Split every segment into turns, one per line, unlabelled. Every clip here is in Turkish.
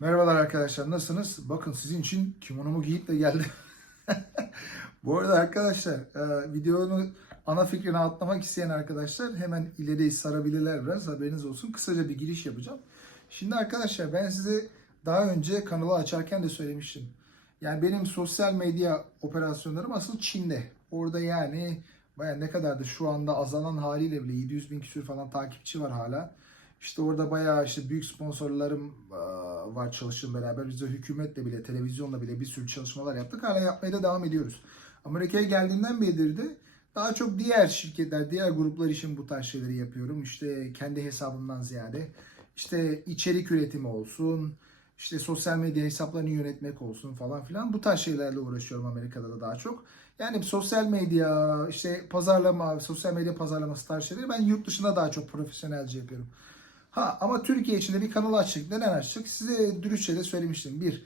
Merhabalar arkadaşlar nasılsınız? Bakın sizin için kimonomu giyip de geldim. Bu arada arkadaşlar e, videonun ana fikrini atlamak isteyen arkadaşlar hemen ileri sarabilirler biraz haberiniz olsun. Kısaca bir giriş yapacağım. Şimdi arkadaşlar ben size daha önce kanalı açarken de söylemiştim. Yani benim sosyal medya operasyonlarım asıl Çin'de. Orada yani baya ne kadardı şu anda azalan haliyle bile 700 bin küsür falan takipçi var hala. İşte orada bayağı işte büyük sponsorlarım var çalıştığım beraber. Biz de hükümetle bile, televizyonla bile bir sürü çalışmalar yaptık. Hala yapmaya da devam ediyoruz. Amerika'ya geldiğinden beridir de daha çok diğer şirketler, diğer gruplar için bu tarz şeyleri yapıyorum. İşte kendi hesabımdan ziyade. İşte içerik üretimi olsun, işte sosyal medya hesaplarını yönetmek olsun falan filan. Bu tarz şeylerle uğraşıyorum Amerika'da da daha çok. Yani sosyal medya, işte pazarlama, sosyal medya pazarlaması tarz şeyleri ben yurt dışında daha çok profesyonelce yapıyorum. Ha ama Türkiye içinde bir kanal açtık. Neden açtık? Size dürüstçe de söylemiştim. Bir,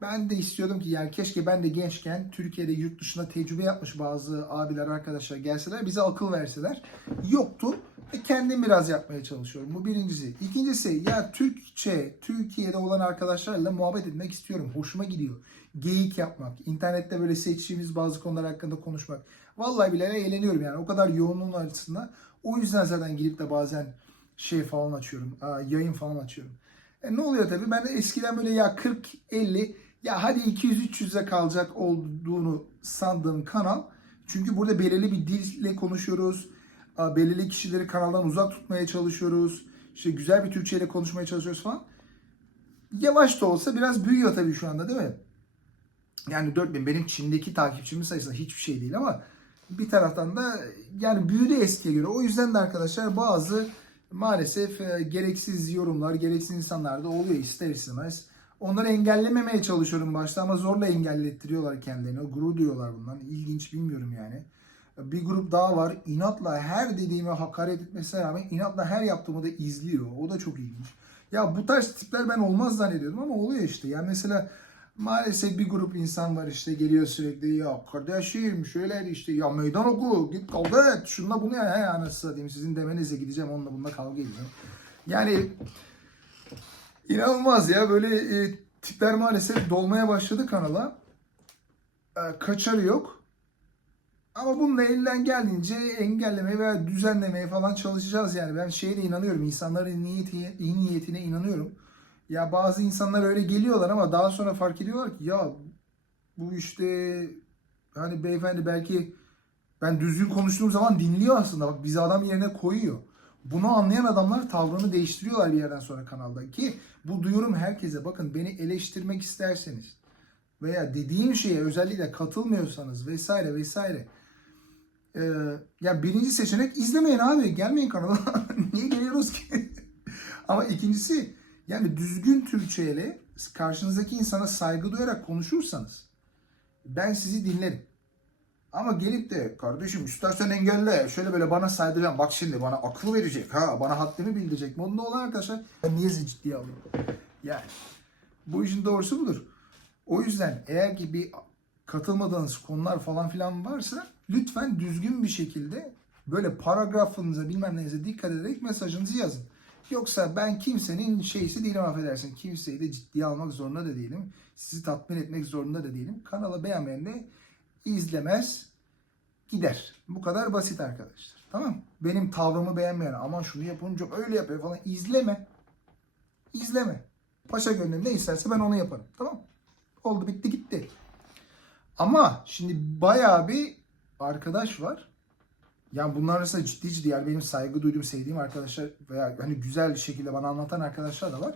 ben de istiyordum ki yani keşke ben de gençken Türkiye'de yurt dışında tecrübe yapmış bazı abiler arkadaşlar gelseler bize akıl verseler. Yoktu. Ve kendim biraz yapmaya çalışıyorum. Bu birincisi. İkincisi ya Türkçe, Türkiye'de olan arkadaşlarla muhabbet etmek istiyorum. Hoşuma gidiyor. Geyik yapmak, internette böyle seçtiğimiz bazı konular hakkında konuşmak. Vallahi bile eğleniyorum yani. O kadar yoğunluğun arasında. O yüzden zaten girip de bazen şey falan açıyorum. Yayın falan açıyorum. E ne oluyor tabii? Ben de eskiden böyle ya 40 50 ya hadi 200 300'e kalacak olduğunu sandığım kanal. Çünkü burada belirli bir dille konuşuyoruz. Belirli kişileri kanaldan uzak tutmaya çalışıyoruz. İşte güzel bir Türkçe ile konuşmaya çalışıyoruz falan. Yavaş da olsa biraz büyüyor tabii şu anda değil mi? Yani 4000 benim Çin'deki takipçimin sayısı hiçbir şey değil ama bir taraftan da yani büyüdü eskiye göre. O yüzden de arkadaşlar bazı maalesef e, gereksiz yorumlar, gereksiz insanlar da oluyor ister istemez. Onları engellememeye çalışıyorum başta ama zorla engellettiriyorlar kendilerini. O gurur duyuyorlar bundan. İlginç bilmiyorum yani. Bir grup daha var. İnatla her dediğime hakaret etmesine rağmen inatla her yaptığımı da izliyor. O da çok ilginç. Ya bu tarz tipler ben olmaz zannediyordum ama oluyor işte. Yani mesela maalesef bir grup insan var işte geliyor sürekli ya kardeşim şöyle işte ya meydan oku git kavga et şununla bunu ya he anasını satayım sizin demenize gideceğim onunla bununla kavga edeceğim. Yani inanılmaz ya böyle e, tipler maalesef dolmaya başladı kanala. E, kaçarı yok. Ama bununla elinden geldiğince engellemeye veya düzenlemeye falan çalışacağız yani. Ben şeye de inanıyorum. insanların niyeti, iyi niyetine inanıyorum. Ya bazı insanlar öyle geliyorlar ama daha sonra fark ediyorlar ki ya bu işte hani beyefendi belki ben düzgün konuştuğum zaman dinliyor aslında. Bak bizi adam yerine koyuyor. Bunu anlayan adamlar tavrını değiştiriyorlar bir yerden sonra kanalda. Ki bu duyurum herkese. Bakın beni eleştirmek isterseniz veya dediğim şeye özellikle katılmıyorsanız vesaire vesaire. Ee, ya birinci seçenek izlemeyin abi. Gelmeyin kanala. Niye geliyoruz ki? Ama ikincisi yani düzgün Türkçeyle karşınızdaki insana saygı duyarak konuşursanız ben sizi dinlerim. Ama gelip de kardeşim istersen engelle şöyle böyle bana saydıracağım bak şimdi bana akıl verecek ha bana haddimi bildirecek modunda olan arkadaşlar ben niye ciddiye alıyorum? Yani bu işin doğrusu budur. O yüzden eğer ki bir katılmadığınız konular falan filan varsa lütfen düzgün bir şekilde böyle paragrafınıza bilmem neyinize dikkat ederek mesajınızı yazın. Yoksa ben kimsenin şeysi değilim affedersin. Kimseyi de ciddiye almak zorunda da değilim. Sizi tatmin etmek zorunda da değilim. Kanalı beğenmeyen de izlemez gider. Bu kadar basit arkadaşlar. Tamam Benim tavrımı beğenmeyen aman şunu yapınca öyle yapıyor falan izleme. İzleme. Paşa gönlüm ne isterse ben onu yaparım. Tamam Oldu bitti gitti. Ama şimdi bayağı bir arkadaş var. Yani bunlar arasında ciddi ciddi yani benim saygı duyduğum, sevdiğim arkadaşlar veya hani güzel şekilde bana anlatan arkadaşlar da var.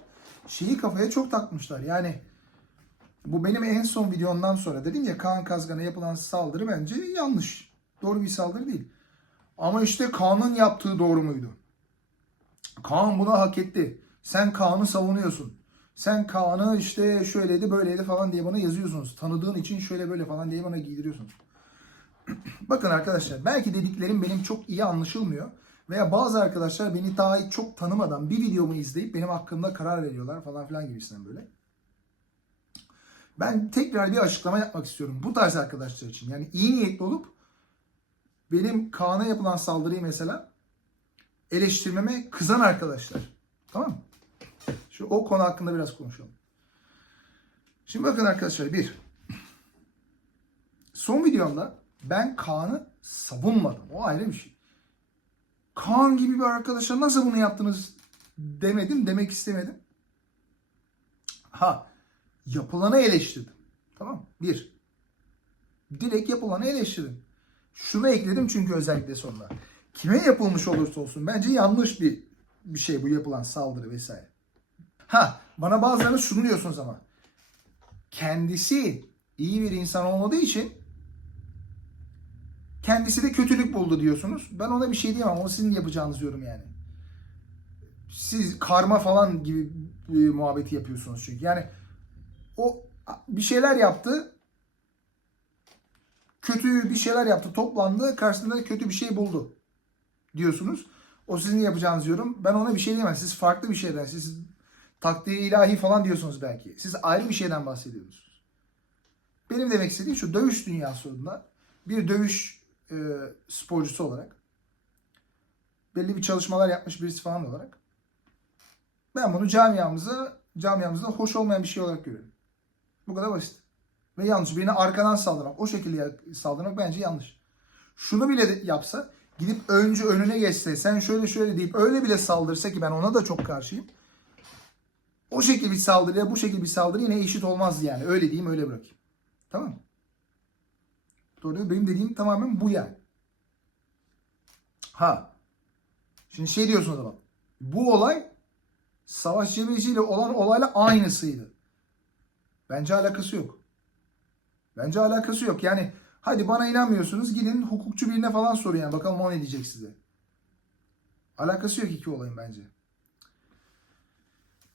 Şeyi kafaya çok takmışlar. Yani bu benim en son videomdan sonra dedim ya Kaan Kazgan'a yapılan saldırı bence yanlış. Doğru bir saldırı değil. Ama işte Kaan'ın yaptığı doğru muydu? Kaan bunu hak etti. Sen Kaan'ı savunuyorsun. Sen Kaan'ı işte şöyleydi böyleydi falan diye bana yazıyorsunuz. Tanıdığın için şöyle böyle falan diye bana giydiriyorsunuz. Bakın arkadaşlar belki dediklerim benim çok iyi anlaşılmıyor. Veya bazı arkadaşlar beni daha çok tanımadan bir videomu izleyip benim hakkımda karar veriyorlar falan filan gibisinden böyle. Ben tekrar bir açıklama yapmak istiyorum bu tarz arkadaşlar için. Yani iyi niyetli olup benim Kaan'a yapılan saldırıyı mesela eleştirmeme kızan arkadaşlar. Tamam mı? Şu o konu hakkında biraz konuşalım. Şimdi bakın arkadaşlar bir. Son videomda ben Kaan'ı savunmadım. O ayrı bir şey. Kaan gibi bir arkadaşa nasıl bunu yaptınız demedim, demek istemedim. Ha, yapılanı eleştirdim. Tamam? Bir. Direkt yapılanı eleştirdim. Şunu ekledim çünkü özellikle sonunda. Kime yapılmış olursa olsun bence yanlış bir bir şey bu yapılan saldırı vesaire. Ha, bana bazılarınız şunu diyorsunuz ama. Kendisi iyi bir insan olmadığı için kendisi de kötülük buldu diyorsunuz. Ben ona bir şey diyemem. O sizin yapacağınız yorum yani. Siz karma falan gibi bir muhabbeti yapıyorsunuz çünkü. Yani o bir şeyler yaptı. Kötü bir şeyler yaptı. Toplandı. Karşısında kötü bir şey buldu. Diyorsunuz. O sizin yapacağınız yorum. Ben ona bir şey diyemem. Siz farklı bir şeyden. Siz takdiri ilahi falan diyorsunuz belki. Siz ayrı bir şeyden bahsediyorsunuz. Benim demek istediğim şu. Dövüş dünyasında bir dövüş e, sporcusu olarak belli bir çalışmalar yapmış birisi falan olarak ben bunu camiamıza camiamızda hoş olmayan bir şey olarak görüyorum. Bu kadar basit. Ve yanlış. Birine arkadan saldırmak, o şekilde saldırmak bence yanlış. Şunu bile yapsa, gidip önce önüne geçse, sen şöyle şöyle deyip öyle bile saldırsa ki ben ona da çok karşıyım. O şekilde bir saldırıya bu şekilde bir saldırı yine eşit olmaz yani. Öyle diyeyim öyle bırakayım. Tamam mı? Doğru? Benim dediğim tamamen bu yani. Ha. Şimdi şey diyorsun o zaman. Bu olay Savaş Cebeci olan olayla aynısıydı. Bence alakası yok. Bence alakası yok. Yani hadi bana inanmıyorsunuz gidin hukukçu birine falan sorun yani. Bakalım o ne diyecek size. Alakası yok iki olayın bence.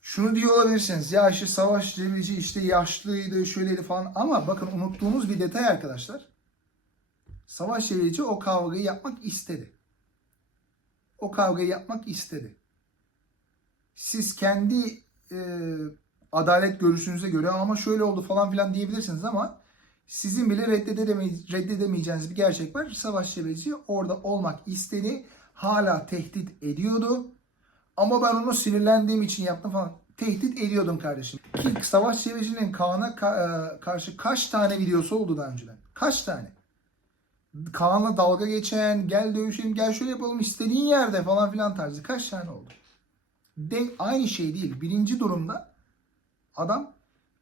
Şunu diyor olabilirsiniz. Ya işte Savaş Cebeci işte yaşlıydı, şöyleydi falan. Ama bakın unuttuğumuz bir detay arkadaşlar. Savaş Cebeci o kavgayı yapmak istedi. O kavgayı yapmak istedi. Siz kendi e, adalet görüşünüze göre ama şöyle oldu falan filan diyebilirsiniz ama sizin bile reddedemey- reddedemeyeceğiniz bir gerçek var. Savaş Cebeci orada olmak istedi. Hala tehdit ediyordu. Ama ben onu sinirlendiğim için yaptım falan. Tehdit ediyordum kardeşim. Ki Savaş Cebeci'nin Kaan'a ka- e, karşı kaç tane videosu oldu daha önceden? Kaç tane? Kaan'la dalga geçen, gel dövüşelim, gel şöyle yapalım istediğin yerde falan filan tarzı kaç tane oldu? De, aynı şey değil. Birinci durumda adam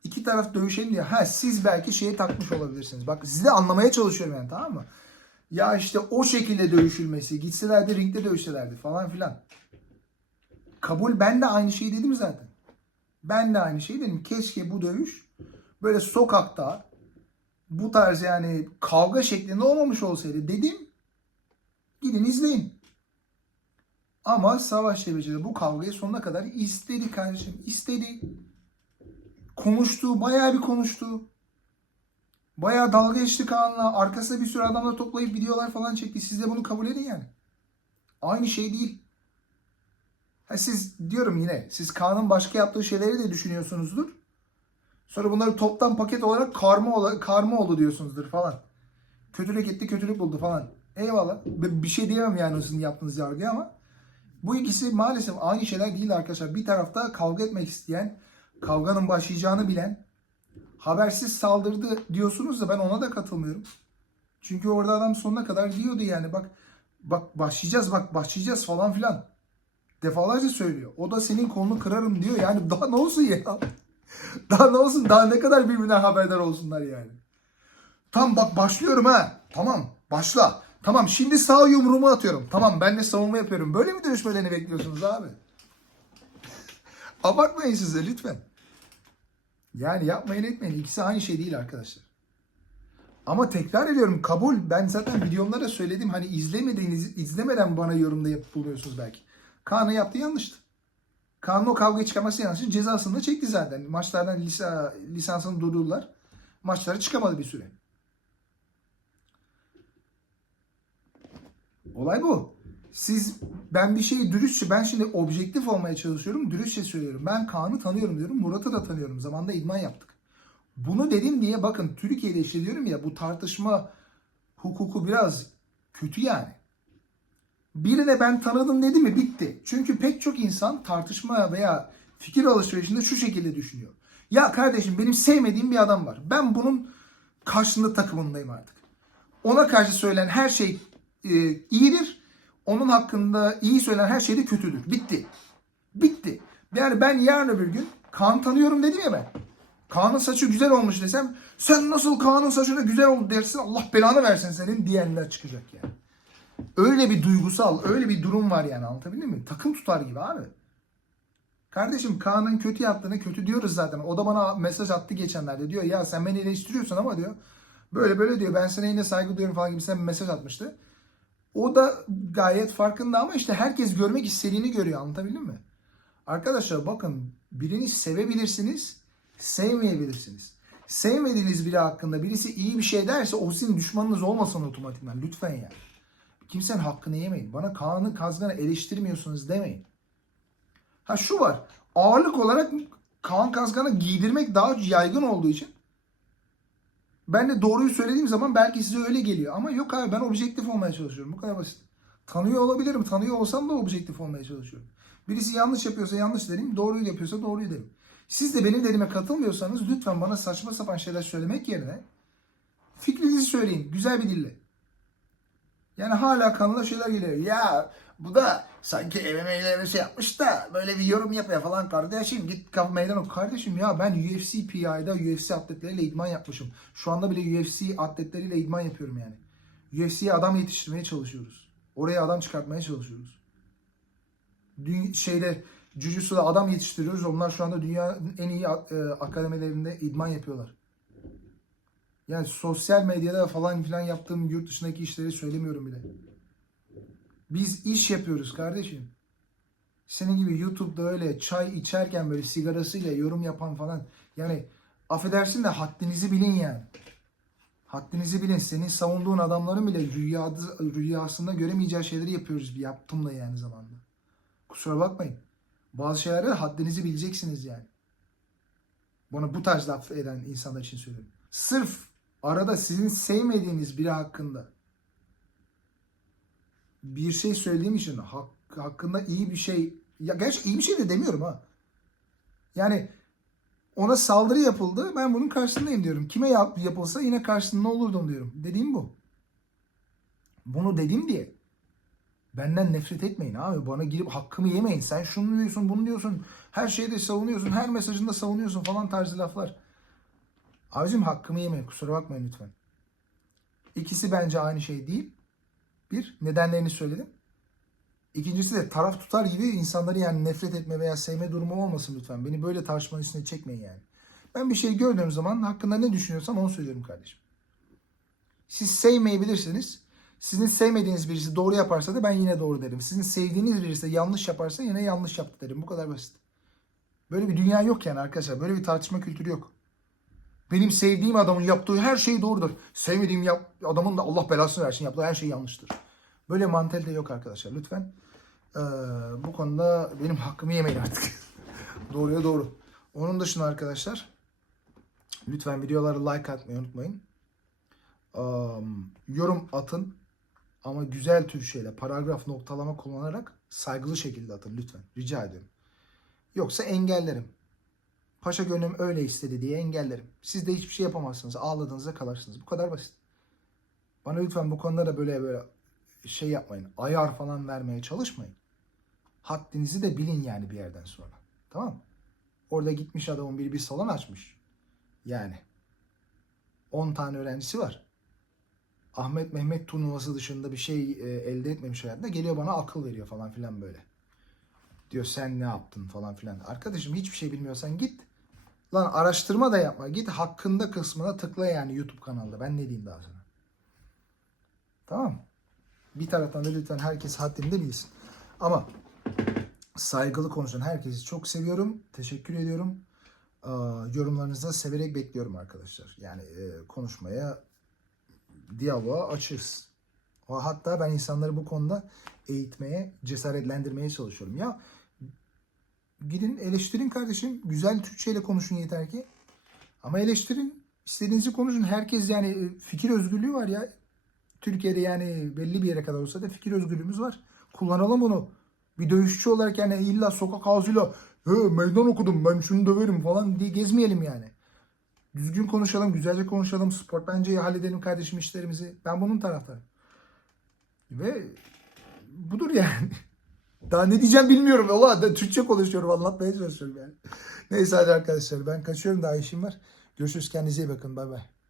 iki taraf dövüşelim diye. Ha siz belki şeye takmış olabilirsiniz. Bak sizi de anlamaya çalışıyorum yani tamam mı? Ya işte o şekilde dövüşülmesi, gitselerdi ringde dövüşselerdi falan filan. Kabul ben de aynı şeyi dedim zaten. Ben de aynı şeyi dedim. Keşke bu dövüş böyle sokakta bu tarz yani kavga şeklinde olmamış olsaydı dedim. Gidin izleyin. Ama Savaş Cebeci bu kavgayı sonuna kadar istedi kardeşim. istedi. Konuştu. Bayağı bir konuştu. Bayağı dalga geçti Kaan'la. Arkasında bir sürü adamla toplayıp videolar falan çekti. Siz de bunu kabul edin yani. Aynı şey değil. Ha siz diyorum yine siz Kaan'ın başka yaptığı şeyleri de düşünüyorsunuzdur. Sonra bunları toptan paket olarak karma ola, karma oldu diyorsunuzdur falan. Kötülük etti, kötülük buldu falan. Eyvallah. Bir şey diyemem yani sizin yaptığınız yargıya ama bu ikisi maalesef aynı şeyler değil arkadaşlar. Bir tarafta kavga etmek isteyen, kavganın başlayacağını bilen, habersiz saldırdı diyorsunuz da ben ona da katılmıyorum. Çünkü orada adam sonuna kadar diyordu yani bak bak başlayacağız bak başlayacağız falan filan. Defalarca söylüyor. O da senin kolunu kırarım diyor. Yani daha ne olsun ya? daha ne olsun? Daha ne kadar birbirinden haberdar olsunlar yani. Tam bak başlıyorum ha. Tamam başla. Tamam şimdi sağ yumruğumu atıyorum. Tamam ben de savunma yapıyorum. Böyle mi dövüşmelerini bekliyorsunuz abi? Abartmayın siz de lütfen. Yani yapmayın etmeyin. İkisi aynı şey değil arkadaşlar. Ama tekrar ediyorum kabul. Ben zaten videomda da söyledim. Hani izlemediğiniz, izlemeden bana yorumda yapıp buluyorsunuz belki. Kaan'ın yaptığı yanlıştı. Kaan'ın o kavga çıkarması yanlıştı. Cezasını da çekti zaten. Maçlardan lisa, lisansını durdurdular. Maçlara çıkamadı bir süre. Olay bu. Siz ben bir şeyi dürüstçe ben şimdi objektif olmaya çalışıyorum. Dürüstçe söylüyorum. Ben Kaan'ı tanıyorum diyorum. Murat'ı da tanıyorum. Zamanında idman yaptık. Bunu dedim diye bakın Türkiye'de işte diyorum ya bu tartışma hukuku biraz kötü yani. Birine ben tanıdım dedi mi bitti. Çünkü pek çok insan tartışma veya fikir alışverişinde şu şekilde düşünüyor. Ya kardeşim benim sevmediğim bir adam var. Ben bunun karşında takımındayım artık. Ona karşı söylenen her şey e, iyidir. Onun hakkında iyi söylenen her şey de kötüdür. Bitti. Bitti. Yani ben yarın öbür gün Kaan tanıyorum dedim ya ben. Kaan'ın saçı güzel olmuş desem sen nasıl Kaan'ın saçı da güzel oldu dersin Allah belanı versin senin diyenler çıkacak yani. Öyle bir duygusal, öyle bir durum var yani anlatabildim mi? Takım tutar gibi abi. Kardeşim Kaan'ın kötü yaptığını kötü diyoruz zaten. O da bana mesaj attı geçenlerde. Diyor ya sen beni eleştiriyorsun ama diyor. Böyle böyle diyor. Ben sana yine saygı duyuyorum falan gibi bir mesaj atmıştı. O da gayet farkında ama işte herkes görmek istediğini görüyor. Anlatabildim mi? Arkadaşlar bakın birini sevebilirsiniz, sevmeyebilirsiniz. Sevmediğiniz biri hakkında birisi iyi bir şey derse o sizin düşmanınız olmasın otomatikman. Lütfen yani. Kimsenin hakkını yemeyin. Bana Kaan'ı Kazgan'ı eleştirmiyorsunuz demeyin. Ha şu var. Ağırlık olarak Kaan Kazgan'ı giydirmek daha yaygın olduğu için ben de doğruyu söylediğim zaman belki size öyle geliyor. Ama yok abi ben objektif olmaya çalışıyorum. Bu kadar basit. Tanıyor olabilirim. Tanıyor olsam da objektif olmaya çalışıyorum. Birisi yanlış yapıyorsa yanlış derim. Doğruyu yapıyorsa doğruyu derim. Siz de benim dediğime katılmıyorsanız lütfen bana saçma sapan şeyler söylemek yerine fikrinizi söyleyin. Güzel bir dille. Yani hala kanala şeyler geliyor. Ya bu da sanki MMA'lerine şey yapmış da böyle bir yorum yapıyor falan kardeşim git kaf meydan oku. Kardeşim ya ben UFC PI'da UFC atletleriyle idman yapmışım. Şu anda bile UFC atletleriyle idman yapıyorum yani. UFC'ye adam yetiştirmeye çalışıyoruz. Oraya adam çıkartmaya çalışıyoruz. Dü- şeyde Jujutsu'da adam yetiştiriyoruz. Onlar şu anda dünyanın en iyi e, akademilerinde idman yapıyorlar. Yani sosyal medyada falan filan yaptığım yurt dışındaki işleri söylemiyorum bile. Biz iş yapıyoruz kardeşim. Senin gibi YouTube'da öyle çay içerken böyle sigarasıyla yorum yapan falan. Yani affedersin de haddinizi bilin yani. Haddinizi bilin. Senin savunduğun adamların bile rüyada, rüyasında göremeyeceği şeyleri yapıyoruz. Yaptım da yani zamanda. Kusura bakmayın. Bazı şeylerde de haddinizi bileceksiniz yani. Bana bu tarz laf eden insanlar için söylüyorum. Sırf arada sizin sevmediğiniz biri hakkında bir şey söylediğim için hak, hakkında iyi bir şey ya gerçi iyi bir şey de demiyorum ha. Yani ona saldırı yapıldı. Ben bunun karşısındayım diyorum. Kime yap, yapılsa yine karşısında olurdum diyorum. Dediğim bu. Bunu dedim diye benden nefret etmeyin abi. Bana girip hakkımı yemeyin. Sen şunu diyorsun, bunu diyorsun. Her şeyde savunuyorsun. Her mesajında savunuyorsun falan tarzı laflar. Abicim hakkımı yemeyin. Kusura bakmayın lütfen. İkisi bence aynı şey değil. Bir, nedenlerini söyledim. İkincisi de taraf tutar gibi insanları yani nefret etme veya sevme durumu olmasın lütfen. Beni böyle tartışmanın içine çekmeyin yani. Ben bir şey gördüğüm zaman hakkında ne düşünüyorsam onu söylüyorum kardeşim. Siz sevmeyebilirsiniz. Sizin sevmediğiniz birisi doğru yaparsa da ben yine doğru derim. Sizin sevdiğiniz birisi yanlış yaparsa yine yanlış yaptı derim. Bu kadar basit. Böyle bir dünya yok yani arkadaşlar. Böyle bir tartışma kültürü yok. Benim sevdiğim adamın yaptığı her şey doğrudur. Sevmediğim yap- adamın da Allah belasını versin yaptığı her şey yanlıştır. Böyle mantalite yok arkadaşlar. Lütfen ee, bu konuda benim hakkımı yemeyin artık. Doğruya doğru. Onun dışında arkadaşlar lütfen videoları like atmayı unutmayın. Um, yorum atın ama güzel Türkçeyle paragraf noktalama kullanarak saygılı şekilde atın lütfen. Rica ediyorum. Yoksa engellerim. Paşa gönlüm öyle istedi diye engellerim. Siz de hiçbir şey yapamazsınız. Ağladığınızda kalarsınız. Bu kadar basit. Bana lütfen bu konuda böyle böyle şey yapmayın. Ayar falan vermeye çalışmayın. Haddinizi de bilin yani bir yerden sonra. Tamam? Orada gitmiş adamın biri bir salon açmış. Yani 10 tane öğrencisi var. Ahmet Mehmet turnuvası dışında bir şey e, elde etmemiş hayatında geliyor bana akıl veriyor falan filan böyle. Diyor sen ne yaptın falan filan. Arkadaşım hiçbir şey bilmiyorsan git. Lan araştırma da yapma. Git hakkında kısmına tıkla yani YouTube kanalda. Ben ne diyeyim daha sana. Tamam? Bir taraftan da lütfen herkes haddini bilsin. Ama saygılı konuşan herkesi çok seviyorum. Teşekkür ediyorum. Ee, yorumlarınızı da severek bekliyorum arkadaşlar. Yani e, konuşmaya, diyaloğa açığız. Hatta ben insanları bu konuda eğitmeye, cesaretlendirmeye çalışıyorum. Ya gidin eleştirin kardeşim. Güzel Türkçeyle konuşun yeter ki. Ama eleştirin. İstediğinizi konuşun. Herkes yani e, fikir özgürlüğü var ya. Türkiye'de yani belli bir yere kadar olsa da fikir özgürlüğümüz var. Kullanalım bunu. Bir dövüşçü olarak yani illa sokak ağzıyla meydan okudum ben şunu döverim falan diye gezmeyelim yani. Düzgün konuşalım, güzelce konuşalım, spor bence halledelim kardeşim işlerimizi. Ben bunun taraftarıyım. Ve budur yani. Daha ne diyeceğim bilmiyorum. Valla Türkçe konuşuyorum, anlatmaya çalışıyorum yani. Neyse hadi arkadaşlar ben kaçıyorum daha işim var. Görüşürüz kendinize iyi bakın. Bay bay.